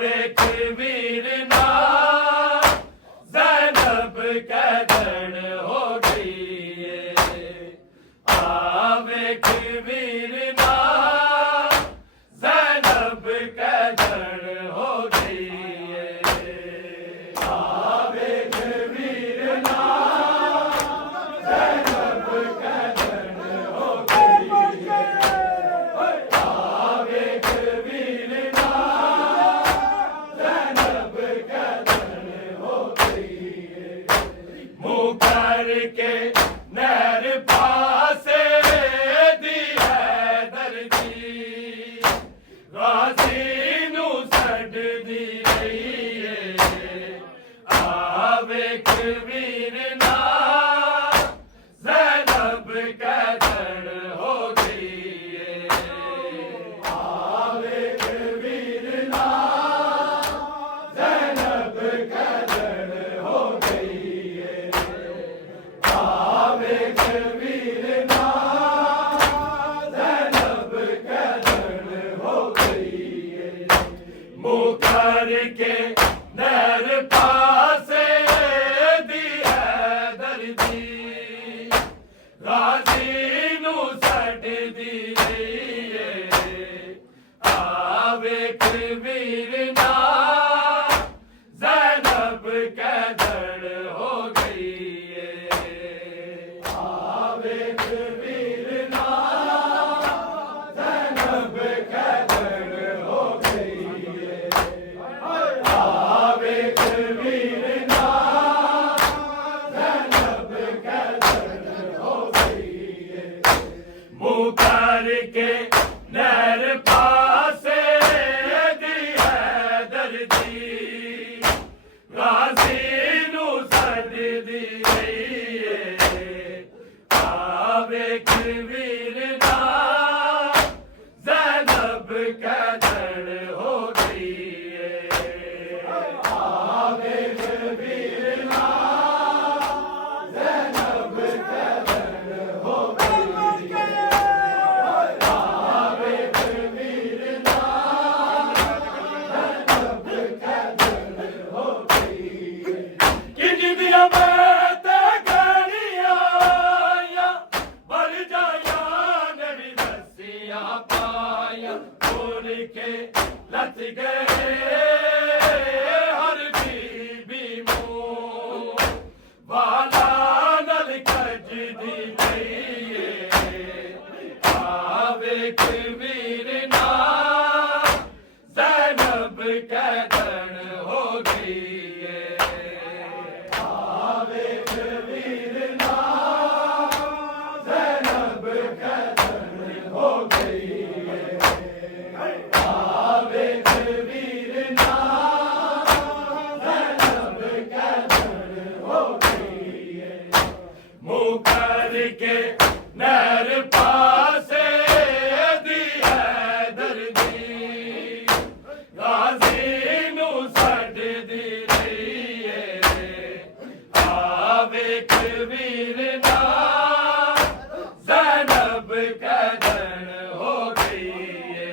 वेख वीर ना ज़ैनब कैदन हो गई है। आ वेख वीर ना ज़ैनब कैदन हो गई है। आ वेख वीर ना ज़ैनब कैदन हो गई है। आ वेख वीर ना ज़ैनब कैदन हो गई है। मुँह करके नहर पासे दी है दर्जी गाजी नू सड दी गई है। आ वेख वीर ना ज़ैनब कैदन हो गई है। आ वेख वीर ना ज़ैनब कैदन हो गई है। आ वेख वीर ना ज़ैनब कैदन हो गई है। मुँह करके नहर पासे दी है दर्जी गाजी नू सड दी गई है। आ वेख वीर ना ज़ैनब कैदन हो गई है। आ वेख वीर ना ज़ैनब कैदन हो गई है। आ वेख वीर ना ज़ैनब कैदन हो गई है। मुँह करके नहर पासे दी है दर्जी गाजी नू सड दी गई है। आ वेख वीर ना ज़ैनब कैदन हो गई है। आ वेख वीर ना ज़ैनब कैदन हो गई है। आ वेख वीर ना ज़ैनब कैदन हो गई है। किंज दिया मैं ते गलियां बर जाया नबी दसिया पाया बोल के लथ गए हर बीबी मुँह वाला नल कज दी गई है। आ वेख वीर ना ज़ैनब कैदन हो गई है। आ वेख वीर ना ज़ैनब कैदन हो गई है। आ वेख वीर ना ज़ैनब कैदन हो गई है। मुँह करके नहर पासे दी है दर्जी गाजी नू सड दी गई है। आ वेख वीर ना ज़ैनब कैदन हो गई है।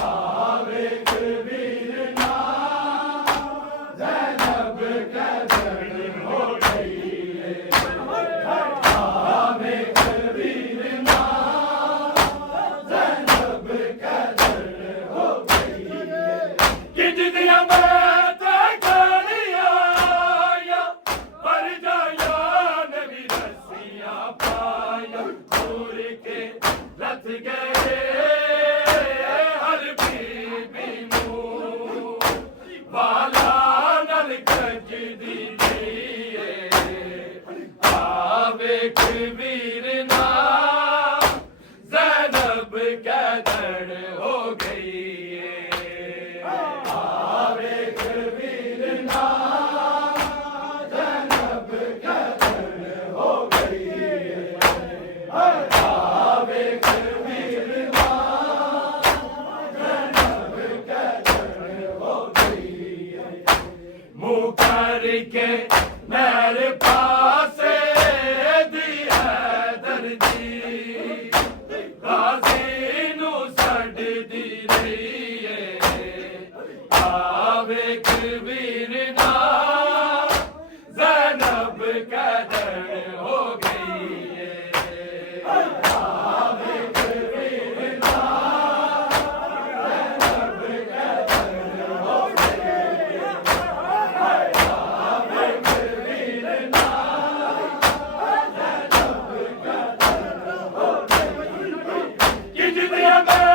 आ वेख वीर ना ज़ैनब कैदन हो गई है। आ वेख वीर ना ज़ैनब कैदन हो गई है। किंज दिया मैं ते गलियां पर जाया नबी दसिया पाया दूर के लथ गए हर बीबी मुँह वाला नल कज दी गई है। आ वेख वीर ना ज़ैनब कैदन हो गई है। आ वेख वीर ना ज़ैनब कैदन हो गई है। आ वेख वीर ना ज़ैनब कैदन हो गई है। मुँह करके नहर पासे दी है दर्जी गाजी नू सड दी रही है। वेख वीर ना ज़ैनब कैदन हो गई है वेख वीर ना ज़ैनब कैदन हो गई वेख वीर ना ज़ैनब कैदन हो गई कि जिदिया में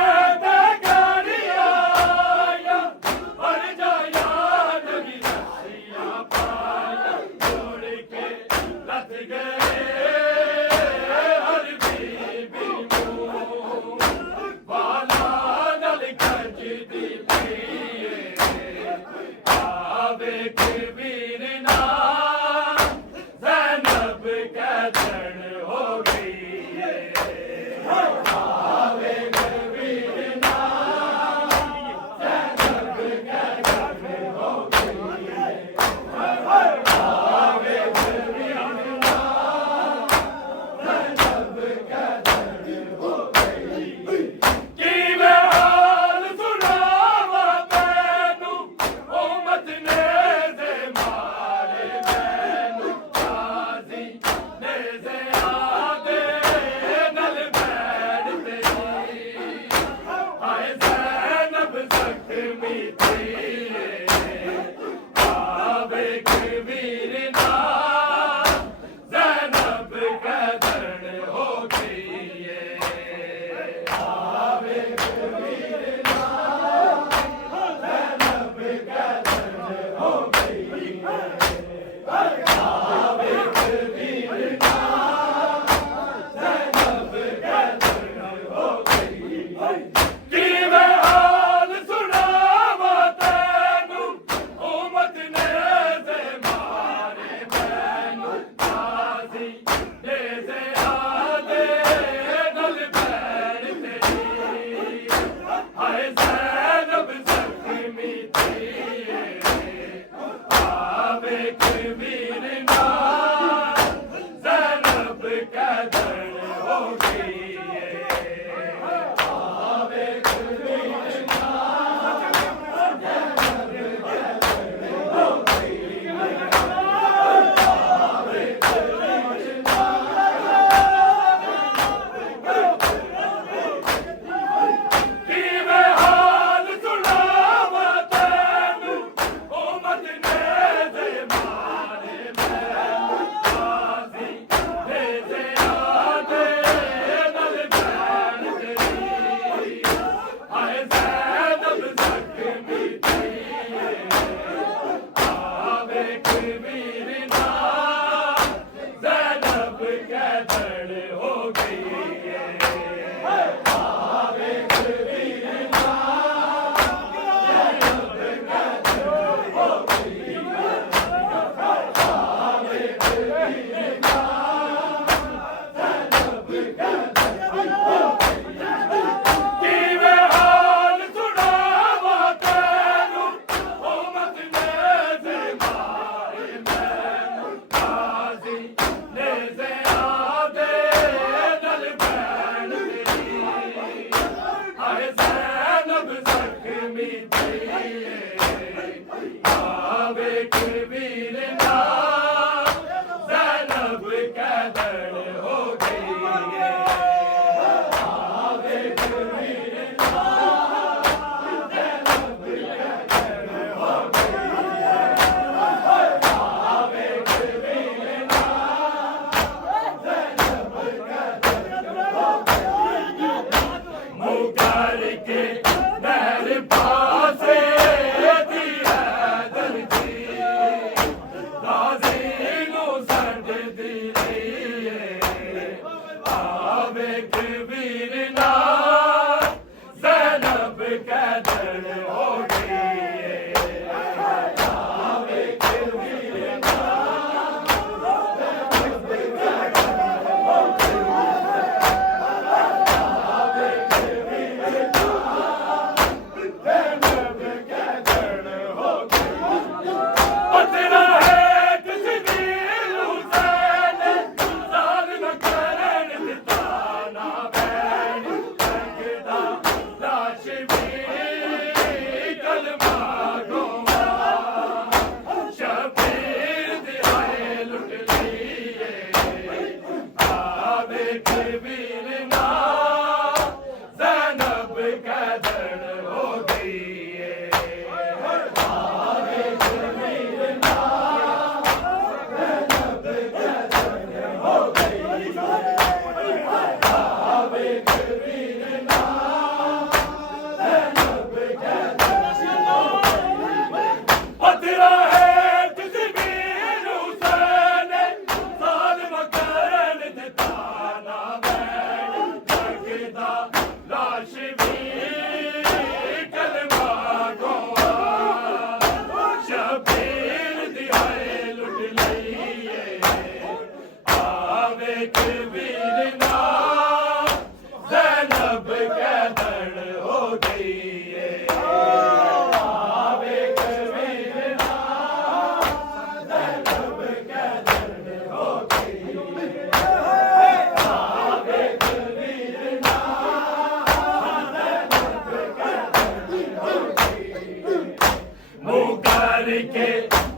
के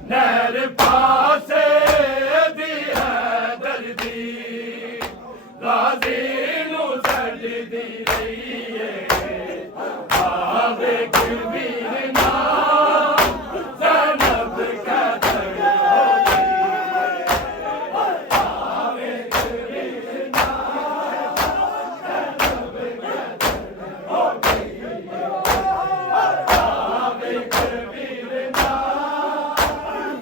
नहर पासे दी है दर्दी गाजी नू सजदी रही है आवे वीर ना ज़ैनब कैदर हो गई आवे वीर ना ज़ैनब कैदर हो गई आवे वीर ना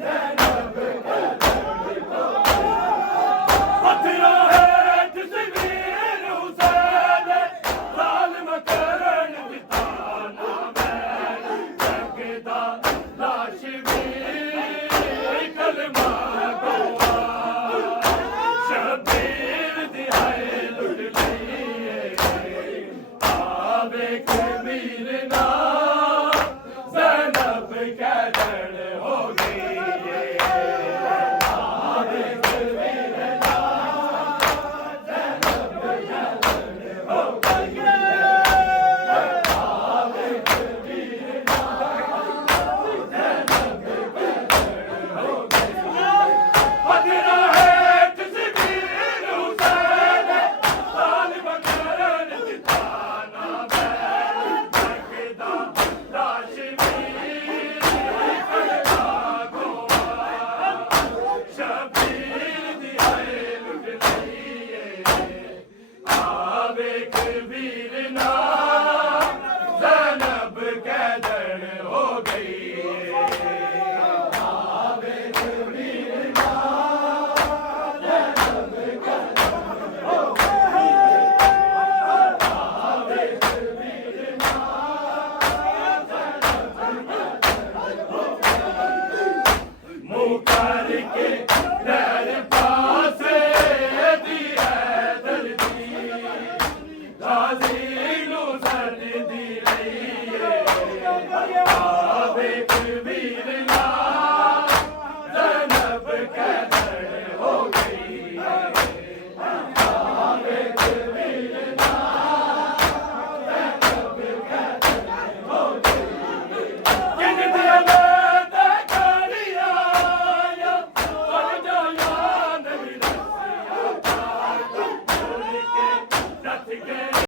ज़ैनब कैदर हो गई पत्थरों हेठ ज़मीन हुसैन ज़ालिम करन दिता ना मैं जगदा लाश भी कलमा गवा शबीर दिहाए लुट लिए आवे वीर ना ज़ैनब कैदर हो